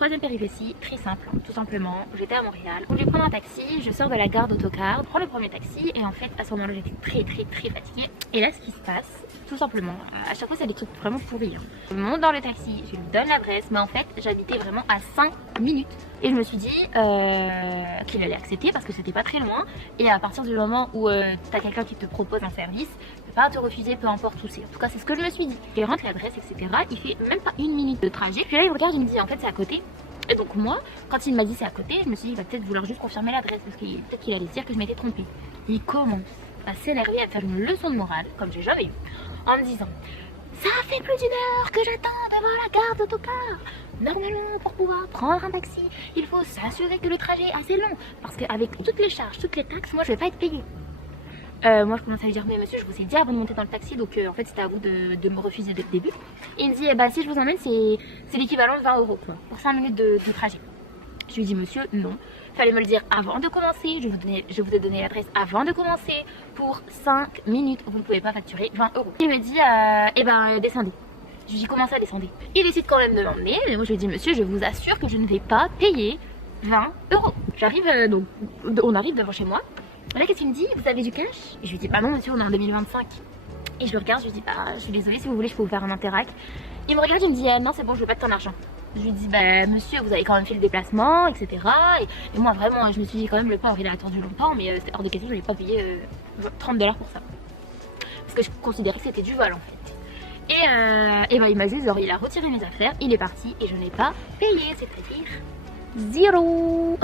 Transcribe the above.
troisième péripétie, très simple, tout simplement. J'étais à Montréal, on voulait prendre un taxi, je sors de la gare d'autocar, prends le premier taxi et en fait à ce moment-là j'étais très fatiguée. Et là ce qui se passe, tout simplement, à chaque fois c'est des trucs vraiment pourris. Je monte dans le taxi, je lui donne l'adresse, mais en fait j'habitais vraiment à 5 minutes. Et je me suis dit qu'il allait accepter parce que c'était pas très loin. Et à partir du moment où t'as quelqu'un qui te propose un service, tu peux pas te refuser, peu importe où c'est. En tout cas, c'est ce que je me suis dit. Il rentre l'adresse, etc. Il fait même pas 1 minute de trajet. Puis là, il regarde, il me dit en fait, c'est à côté. Et donc, moi, quand il m'a dit c'est à côté, je me suis dit, il va peut-être vouloir juste confirmer l'adresse parce qu'il peut-être qu'il allait se dire que je m'étais trompée. Il commence à s'énerver, à faire une leçon de morale, comme j'ai jamais eu, en me disant ça fait plus d'1 heure que j'attends devant la gare d'autocar. Normalement, pour pouvoir prendre un taxi, il faut s'assurer que le trajet est assez long. Parce qu'avec toutes les charges, toutes les taxes, moi je vais pas être payée. Moi je commence à lui dire, mais monsieur, je vous ai dit avant de monter dans le taxi, donc en fait c'était à vous de me refuser dès le début. Et il me dit, eh ben, si je vous emmène, c'est l'équivalent de 20 € quoi, pour 5 minutes de trajet. Je lui dis, monsieur, non. Fallait me le dire avant de commencer. Je vous ai donné l'adresse avant de commencer. Pour 5 minutes, vous ne pouvez pas facturer 20 €. Il me dit, eh ben, descendez. Je lui dis, comment ça, descendez? Il décide quand même de m'emmener. Mais moi, je lui dis, monsieur, je vous assure que je ne vais pas payer 20 €. J'arrive, donc, on arrive devant chez moi. Là, qu'est-ce qu'il me dit? Vous avez du cash? Et je lui dis, bah non, monsieur, on est en 2025. Et je le regarde, je lui dis, bah, je suis désolée, si vous voulez, je peux vous faire un interac. Il me regarde, il me dit, non, c'est bon, je veux pas de ton argent. Je lui dis, bah monsieur, vous avez quand même fait le déplacement, etc. Et moi vraiment, je me suis dit quand même, le pauvre il a attendu longtemps, mais c'était hors de question, je n'ai pas payé 30 $ pour ça. Parce que je considérais que c'était du vol en fait. Et ben il m'a juste, genre, il a retiré mes affaires, il est parti et je n'ai pas payé, c'est-à-dire 0.